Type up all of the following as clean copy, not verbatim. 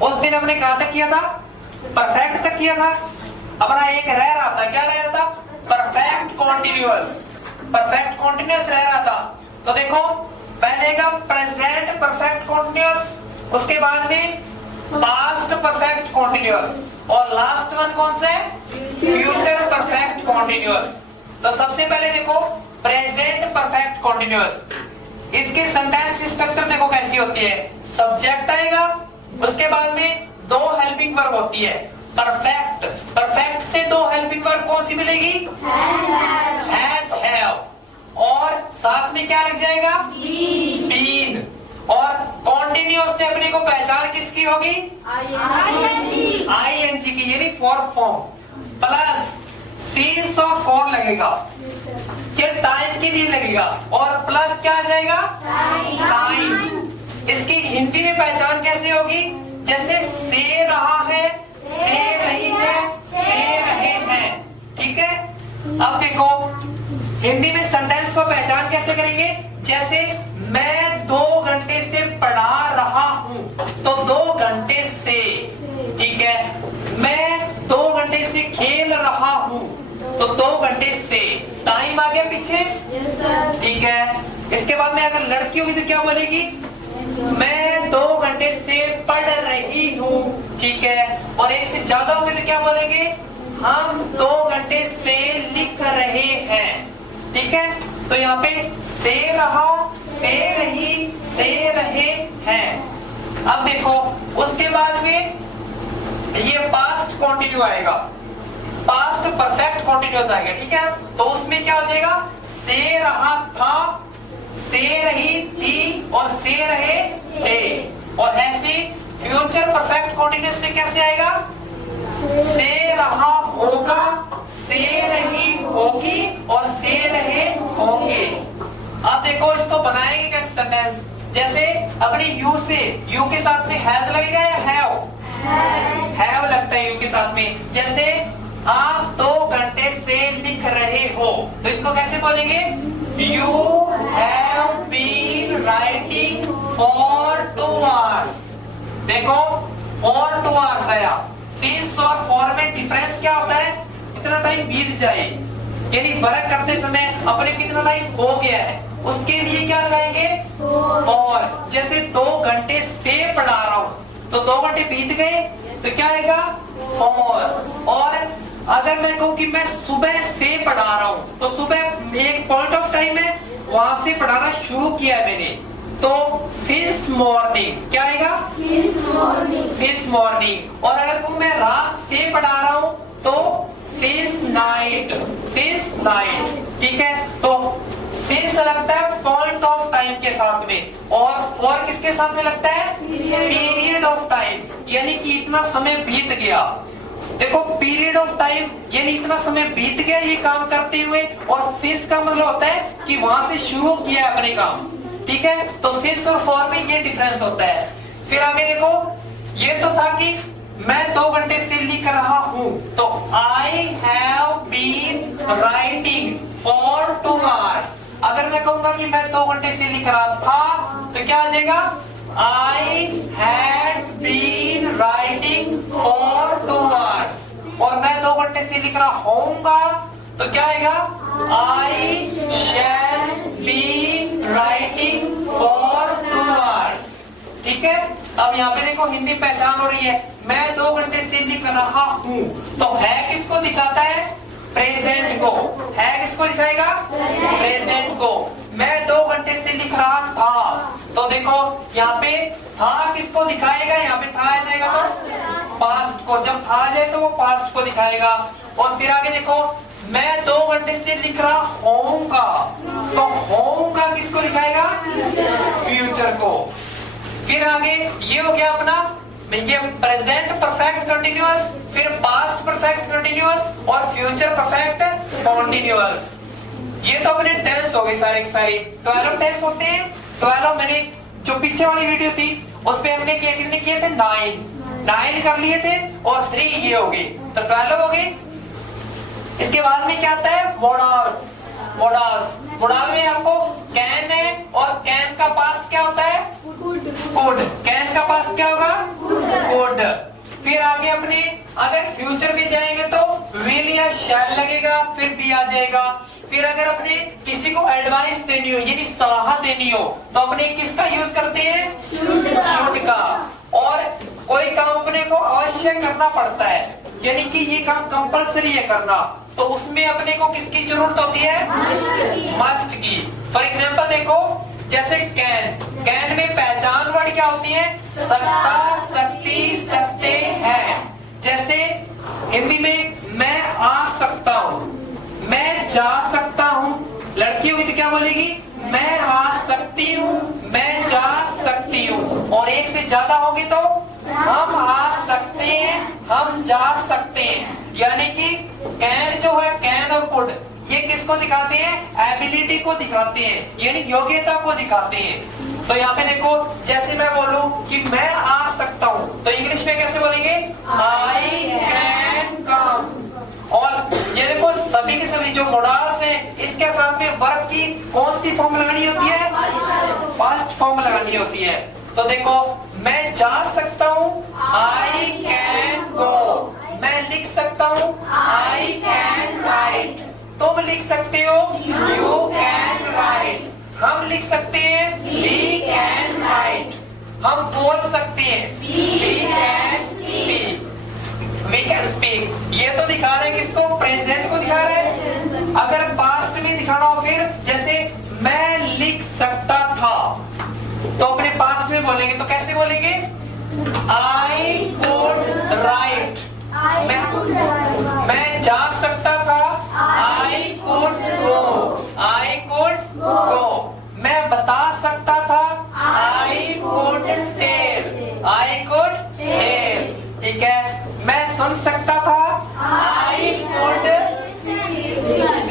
उस दिन हमने कहां तक किया था? परफेक्ट तक किया था। अपना एक रह रहा था, क्या रह रहा था? Perfect continuous. परफेक्ट कॉन्टिन्यूअस रह रहा था। तो देखो पहले का प्रेजेंट परफेक्ट कॉन्टिन्यूअस, उसके बाद में पास्ट परफेक्ट कॉन्टिन्यूअस और लास्ट वन कौन सा है? Future perfect continuous. तो सबसे पहले देखो प्रेजेंट परफेक्ट कॉन्टिन्यूअस, इसकी सेंटेंस की स्ट्रक्चर देखो कैसी होती है। सब्जेक्ट आएगा, उसके बाद में दो हेल्पिंग वर्ब होती है। परफेक्ट, परफेक्ट से दो हेल्पिंग वर्ब कौन सी मिलेगी? हैज, हैव, और साथ में क्या लग जाएगा? बीन। और कॉन्टिन्यूअस से अपने को पहचान किसकी होगी? आईएनजी की, यानी fourth form plus scenes of for लगेगा, टाइम के लिए लगेगा, और प्लस क्या आ जाएगा? टाइम। इसकी हिंदी में पहचान कैसे होगी? जैसे से रहा है, से रही है, से रहे हैं। ठीक है। अब देखो हिंदी में सेंटेंस को पहचान कैसे करेंगे? जैसे मैं 2 घंटे से पढ़ा रहा हूं, तो 2 घंटे से। ठीक है। मैं 2 घंटे से खेल रहा हूं, तो 2 घंटे से। टाइम आ गया पीछे। ठीक है। इसके बाद में अगर लड़की होगी तो क्या बोलेगी? मैं 2 घंटे से पढ़ रही हूँ। ठीक है। और एक से ज्यादा होंगे तो क्या बोलेंगे? हम 2 घंटे से लिख रहे हैं। ठीक है। तो यहाँ पे से रहा, से रही, से रहे हैं। अब देखो उसके बाद में ये पास्ट कॉन्टिन्यू आएगा, पास्ट परफेक्ट कॉन्टिन्यूअस आएगा। ठीक है। तो उसमें क्या हो जाएगा? से रहा था, से रही थी, और से रहे थे। और ऐसे फ्यूचर परफेक्ट कॉन्टिन्यूअस में कैसे आएगा? से रहा होगा, से रही होगी, और से रहे होंगे। अब देखो इसको बनाएंगे कैसे सेंटेंस? जैसे अपनी यू से, यू के साथ में हैज लगेगा या हैव? हैव लगता है यू के साथ में। जैसे आप 2 घंटे से लिख रहे हो, तो इसको कैसे बोलेंगे? You have been writing for 2 hours. देखो फॉर 2 आवर्स आया। सिंस और फॉर में डिफरेंस क्या होता है? कितना टाइम बीत जाए, यानी वर्क करते समय अपने कितना टाइम हो गया है, उसके लिए क्या लगाएंगे? और। जैसे 2 घंटे से पढ़ा रहा हूं, तो 2 घंटे बीत गए, तो क्या आएगा? और अगर मैं कहूं कि मैं सुबह से पढ़ा रहा हूं, तो सुबह एक पॉइंट ऑफ टाइम है, वहां से पढ़ाना शुरू किया है मैंने, तो सिंस मॉर्निंग क्या आएगा? Since morning. और अगर कहूं मैं रात से पढ़ा रहा हूं, तो सिंस नाइट, सिंस नाइट। ठीक है। तो सिंस लगता है पॉइंट ऑफ टाइम के साथ में, और फॉर किसके साथ में लगता है? पीरियड ऑफ टाइम, यानी कि इतना समय बीत गया। देखो पीरियड ऑफ टाइम यानी इतना समय बीत गया ये काम करते हुए, और सिंस का मतलब होता है कि वहां से शुरू किया अपने काम। ठीक है। तो सिंस और फॉर में ये डिफरेंस होता है। फिर आगे देखो, ये तो था कि मैं 2 घंटे से लिख रहा हूं, तो I have been writing for 2 hours. अगर मैं कहूंगा कि मैं 2 घंटे से लिख रहा था, तो क्या आ जाएगा? I had been writing for 2 hours. और मैं 2 घंटे से लिख रहा होऊंगा, तो क्या आएगा? I shall be writing for 2 hours. ठीक है। अब यहाँ पे देखो हिंदी पहचान हो रही है। मैं 2 घंटे से लिख रहा हूँ, तो है किसको दिखाता है? प्रेजेंट को। है किसको दिखाएगा? प्रेजेंट को। मैं 2 घंटे से लिख रहा था, तो देखो यहाँ पे था किसको दिखाएगा? यहाँ पे था आ जाएगा तो पास्ट को। जब था आ जाए तो वो पास्ट को दिखाएगा। और फिर आगे देखो, मैं 2 घंटे से लिख रहा होऊंगा, तो होऊंगा किसको दिखाएगा? फ्यूचर को। फिर आगे ये हो गया अपना ये प्रेजेंट परफेक्ट कंटिन्यूअस, फिर पास्ट परफेक्ट कंटिन्यूअस और फ्यूचर परफेक्ट कंटिन्यूअस। ये तो अपने टेंस हो गए सारे के सारे। 12 टेंस होते हैं। 12 मैंने जो पीछे वाली वीडियो थी उस पे हमने कितने किए थे? 9 कर लिए थे, और 3 ये हो गए, तो 12 हो गए। इसके बाद में क्या आता है? मॉडल्स। मॉडल में आपको कैन है, और कैन का पास्ट क्या होता है? कुड। कैन का पास्ट क्या होगा? कुड। अगर फ्यूचर में जाएंगे तो विल या शैल लगेगा, फिर बी आ जाएगा। फिर अगर अपने किसी को एडवाइस देनी हो यानी सलाह देनी हो तो अपने किसका यूज करते हैं? शुड का। और कोई काम अपने को अवश्य करना पड़ता है यानी कि ये काम कंपलसरी है करना, तो उसमें अपने को किसकी जरूरत होती है? मस्ट की। फॉर एग्जाम्पल देखो, जैसे कैन, कैन में पहचान वर्ड क्या होती है? सकता, सकती, सकते हैं। जैसे हिंदी में मैं आ सकता हूँ, मैं जा सकता हूँ। लड़की होगी तो क्या बोलेगी? मैं आ सकती हूँ, मैं जा सकती हूँ। और एक से ज्यादा होगी तो हम आ सकते हैं, हम जा सकते हैं। यानी कि कैन जो है, कैन और कुड, ये किसको दिखाते हैं? एबिलिटी को दिखाते हैं यानी योग्यता को दिखाते हैं। तो यहाँ पे देखो, जैसे मैं बोलूं कि मैं आ सकता हूँ तो इंग्लिश में कैसे बोलेंगे? I can come. और ये देखो, सभी के सभी जो मोडाल्स हैं इसके साथ में वर्ब की कौन सी फॉर्म लगानी होती है? फर्स्ट फॉर्म लगानी होती है। तो देखो, मैं जा सकता हूँ, आई कैन गो। मैं लिख सकता हूँ, आई कैन राइट। तुम लिख सकते हो, यू कैन राइट। हम लिख सकते हैं, वी कैन राइट। हम बोल सकते हैं, we can speak. We can speak. ये तो दिखा रहे हैं किसको? प्रेजेंट को दिखा रहे हैं। अगर पास्ट में दिखाना हो फिर, जैसे मैं लिख सकता था तो अपने पास्ट में बोलेंगे तो कैसे बोलेंगे? I could write. मैं जा सकता था, I could go, I could go. मैं बता सकता था, I could tell, I could tell. ठीक है। मैं सुन सकता था, आई कुड,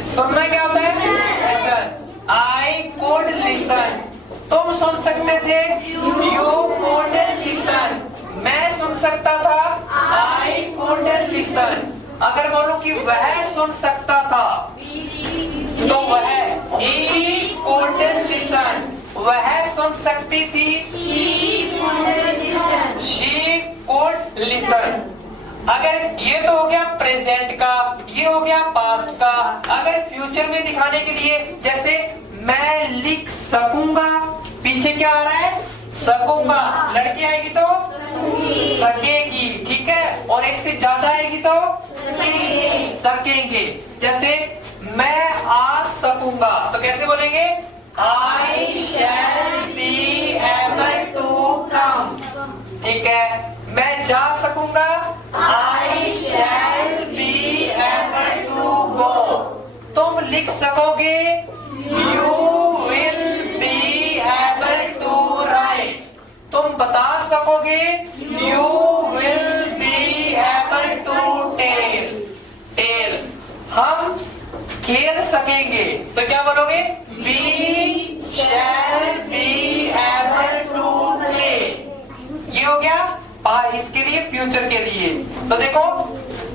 सुनना क्या होता है? लिसन। I could listen. तुम सुन सकते थे, यू कुड लिसन। मैं सुन सकता था, आई कुड लिसन। अगर बोलूं कि वह सुन सकता था तो वह, ही कुड लिसन। वह सुन सकती थी, शी कुड लिसन। अगर ये तो हो गया प्रेजेंट का, ये हो गया पास्ट का। अगर फ्यूचर में दिखाने के लिए, जैसे मैं लिख सकूंगा, पीछे क्या आ रहा है? सकूंगा। लड़की आएगी तो सकेगी। ठीक है। और एक से ज्यादा आएगी तो सकेंगे। जैसे मैं आ सकूंगा तो कैसे बोलेंगे? I shall be able to come. ठीक है। मैं जा सकूंगा, I shall be able to go. तुम लिख सकोगे, you will be able to write. तुम बता सकोगे, you will be able to tell, tell. हम खेल सकेंगे तो क्या बोलोगे? We shall be able to play. ये हो गया इसके लिए, फ्यूचर के लिए। तो देखो,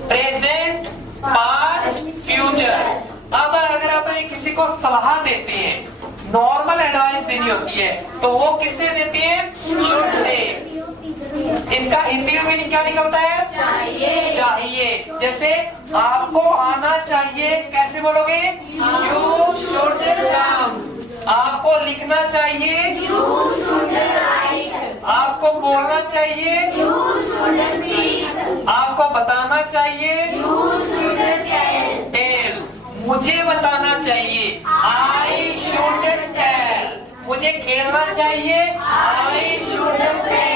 प्रेजेंट, पास्ट, फ्यूचर। अब अगर अपने किसी को सलाह देते हैं, नॉर्मल एडवाइस देनी होती है तो वो किससे देते हैं? Should say. इसका हिंदी में मीनिंग क्या निकलता है? चाहिए। चाहिए। जैसे आपको आना चाहिए, कैसे बोलोगे? You should come. आपको लिखना चाहिए, यू शुड राइट। आपको बोलना चाहिए, यू शुड स्पीक। आपको बताना चाहिए, यू शुड टेल, टेल। मुझे बताना चाहिए, आई शुड टेल। मुझे खेलना चाहिए, आई शुड प्ले।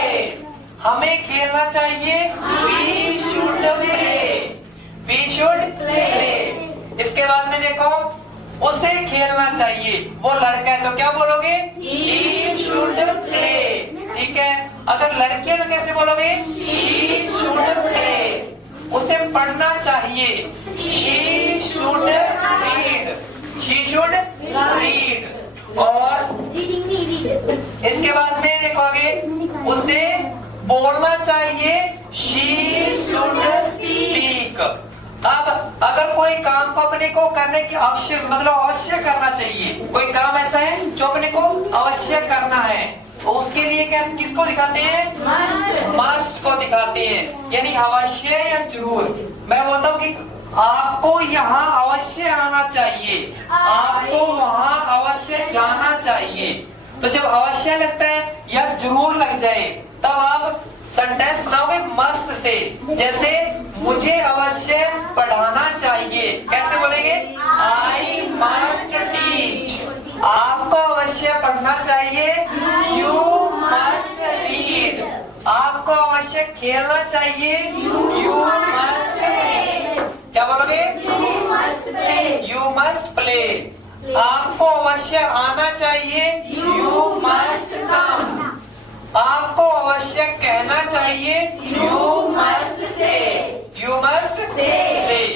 हमें खेलना चाहिए, we should play, we should play. इसके बाद में देखो, उसे खेलना चाहिए, वो लड़का है तो क्या बोलोगे? He should play. ठीक है। अगर लड़की है तो कैसे बोलोगे? He should play. उसे पढ़ना चाहिए, she should read, she should read. और इसके बाद में देखोगे, उसे बोलना चाहिए, शी शुड स्पीक। अब अगर कोई काम को अपने को करने की आवश्यक, मतलब अवश्य करना चाहिए, कोई काम ऐसा है जो अपने को अवश्य करना है, तो उसके लिए क्या किसको दिखाते हैं? मस्ट को दिखाते हैं, यानी अवश्य या जरूर। मैं बोलता हूँ कि आपको यहाँ अवश्य आना चाहिए, आपको वहाँ अवश्य जाना चाहिए। तो जब अवश्य लगता है या जरूर लग जाए तब आप सेंटेंस बनाओगे मस्ट से। जैसे मुझे अवश्य पढ़ाना चाहिए, कैसे बोलेंगे? I must teach. आपको अवश्य पढ़ना चाहिए, यू मस्ट रीड। आपको अवश्य खेलना चाहिए, यू मस्ट प्ले। क्या बोलोगे? You must play. आपको अवश्य आना चाहिए, यू मस्ट कम। आपको अवश्य कहना चाहिए, you must say. You must say.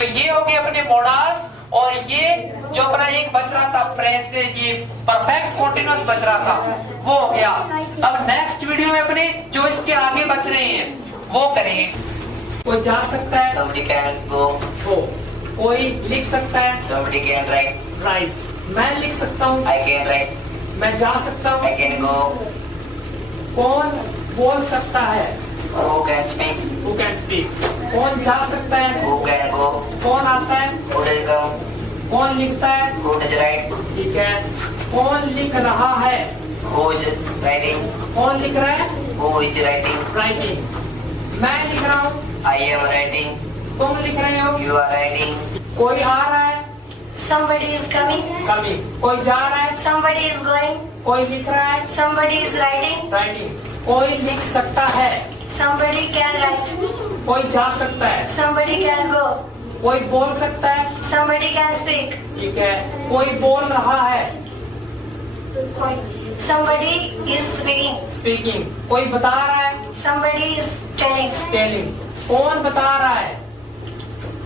तो ये हो गए अपने मोडाल्स, और ये जो अपना एक बच रहा था प्रेजेंट, ये परफेक्ट कंटीन्यूअस बच रहा था, वो हो गया। अब नेक्स्ट वीडियो में अपने जो इसके आगे बच रहे हैं वो करेंगे। कोई जा सकता है, Somebody can go. कोई लिख सकता है, Somebody can write. राइट। मैं लिख सकता हूँ, I can write. मैं जा सकता I हूँ। can go. कौन बोल सकता है? Who can speak? Who can speak? कौन जा सकता है? Who can go? कौन आता है? Who does come? कौन लिखता है? Who does write? ठीक है। कौन लिख रहा है? Who is writing? कौन लिख रहा है? Who is writing? राइटिंग। मैं लिख रहा हूँ, I am writing. तुम लिख रहे हो। You are writing. कोई आ रहा है, Somebody is coming. कमी। कोई जा रहा है, Somebody is going. कोई लिख रहा है, Somebody is writing. राइटिंग। कोई लिख सकता है, Somebody can write. कोई जा सकता है, Somebody can go. कोई बोल सकता है, Somebody can speak. ठीक है। कोई बोल रहा है, Somebody is speaking. स्पीकिंग। कोई बता रहा है, Somebody is telling. टेलिंग। कौन बता रहा है?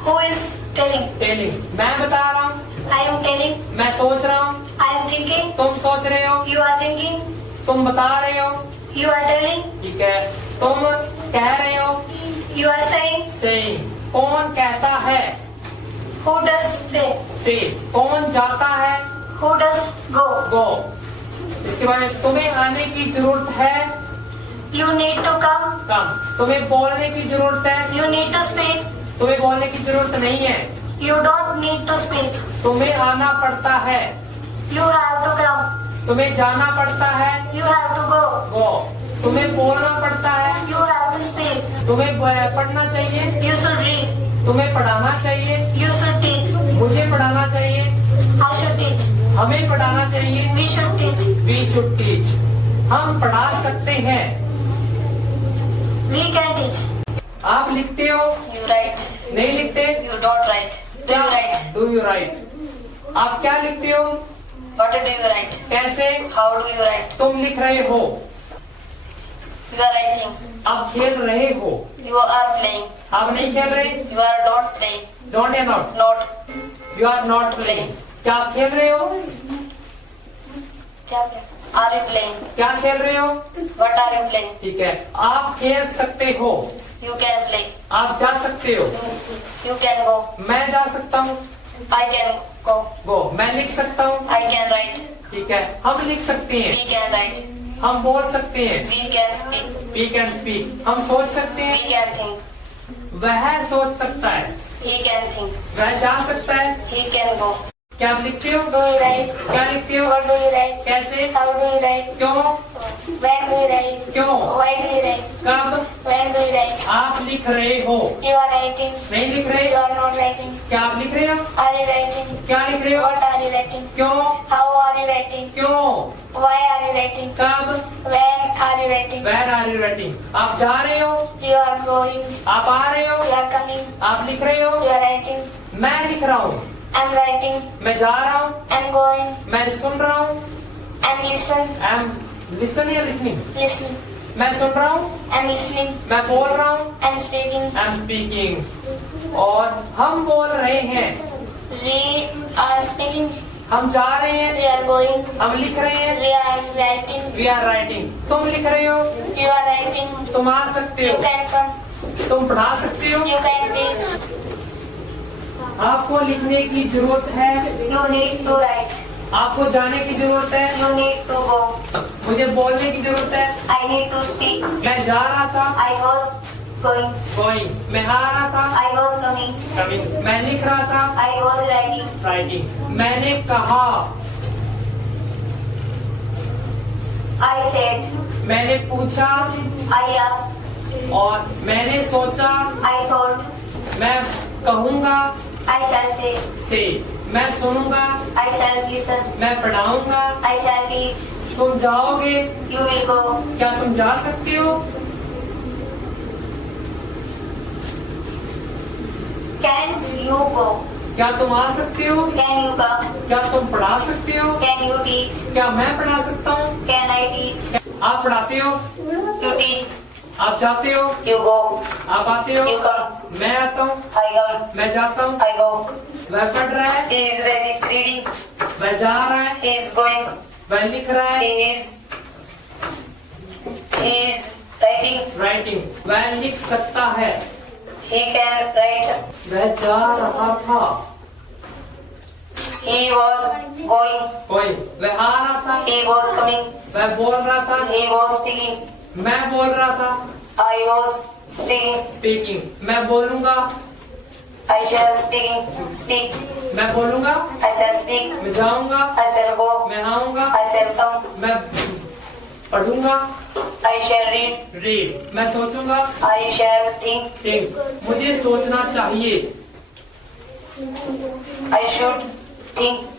Who is telling? टेलिंग। मैं बता रहा हूँ, I am telling. मैं सोच रहा हूँ, I am thinking. तुम सोच रहे हो, You are thinking. तुम बता रहे हो, You are telling. ठीक है। तुम कह रहे हो, You are saying. सेइंग। कौन कहता है? Who does say? से। कौन जाता है? Who does go? गो। इसके बाद तुम्हें आने की जरूरत है, You need to come. कम। तुम्हें बोलने की जरूरत है, You need to speak. तुम्हें बोलने की जरूरत नहीं है। You don't need to speak. तुम्हें आना पड़ता है, You have to come. तुम्हें जाना पड़ता है, You have to go. गो। तुम्हें बोलना पड़ता है, You have to speak. तुम्हें पढ़ना चाहिए, You should read. तुम्हें पढ़ाना चाहिए, You should teach. मुझे पढ़ाना चाहिए, I should teach. हमें पढ़ाना चाहिए, We should teach. We should teach. हम पढ़ा सकते हैं। We can teach. आप लिखते हो, You write. नहीं लिखते? You don't write. Do you write? Do you right? आप क्या लिखते हो? What do you write? कैसे? How do you write? तुम लिख रहे हो, You are writing. आप खेल रहे हो, You are playing. आप नहीं खेल रहे, You are not playing. Don't या not, Not. You are not playing. क्या आप खेल रहे हो? क्या? Are you playing? क्या खेल रहे हो? What are you playing? ठीक है। आप खेल सकते हो, You can play. आप जा सकते हो, You can go. मैं जा सकता हूँ, I can go. गो। मैं लिख सकता हूँ, I can write. ठीक है। हम लिख सकते हैं, We can write. हम बोल सकते हैं, We can speak. We can speak. हम सोच सकते We हैं, can think. वह सोच सकता है, He can think. वह जा सकता है। He can go. क्या आप लिखते हो? Do you write? क्या लिखते हो? What do you write? कैसे? How do you write? क्यों? When do you write? क्यों? Why do you write? कब? When do you write? आप लिख रहे हो, You are writing. नहीं लिख रहे? You are not writing. क्या आप लिख रहे हो? Are you writing? क्या लिख रहे हो? What are you writing? क्यों? How are you writing? क्यों? Why are you writing? कब? When are you writing? Where are you writing? आप जा रहे हो, You are going. आप आ रहे हो, You are coming. आप लिख रहे हो, You are writing. मैं लिख रहा हूँ, I'm writing. मैं जा रहा हूँ, I'm going. मैं सुन रहा हूँ, I'm listen. I am listen या लिसनिंग, Listening. मैं सुन रहा हूँ, I'm listening. मैं बोल रहा हूँ, I'm speaking. I am speaking. और हम बोल रहे हैं, We are speaking. हम जा रहे हैं, We are going. हम लिख रहे हैं, We are writing. We are writing. तुम लिख रहे हो, You are writing. तुम आ सकते You हो, can come. तुम पढ़ा सकते हो। You can teach. आपको लिखने की जरूरत है, You need to write. आपको जाने की जरूरत है। You need to go. मुझे बोलने की जरूरत है। I need to speak. मैं जा रहा था। I was going. गोइंग। मैं आ रहा था। I was coming. कमिंग। मैं लिख रहा था। I was writing. राइटिंग। मैंने कहा। I said. मैंने पूछा। I asked. और मैंने सोचा। I thought. मैं कहूँगा। I shall say. से। मैं सुनूंगा। I shall listen. मैं पढ़ाऊंगा। I shall teach. तुम जाओगे। You will go. क्या तुम जा सकती हो? Can you go? क्या तुम आ सकती हो? Can you come? क्या तुम पढ़ा सकती हो? Can you teach? क्या मैं पढ़ा सकता हूँ? Can I teach? आप पढ़ाते हो? You teach. आप जाते हो? You go. आप आते हो? You come. मैं आता हूँ। I come. मैं जाता हूँ। I go. वह पढ़ रहा है। He is reading. वह जा रहा है। He is going. वह लिख रहा है। He is writing. राइटिंग। वह लिख सकता है। He can write. वह जा रहा था। He was going. कोई। वह आ रहा था। He was coming. वह बोल रहा था। He was speaking. मैं बोल रहा था। I was speaking. स्पीकिंग। मैं बोलूंगा। I shall speak. मैं बोलूंगा। I shall speak. मैं जाऊंगा। I shall go. मैं आऊंगा। I shall come. मैं पढ़ूंगा। I shall read. रीड। मैं सोचूंगा। I shall think. थिंक। मुझे सोचना चाहिए। I should think.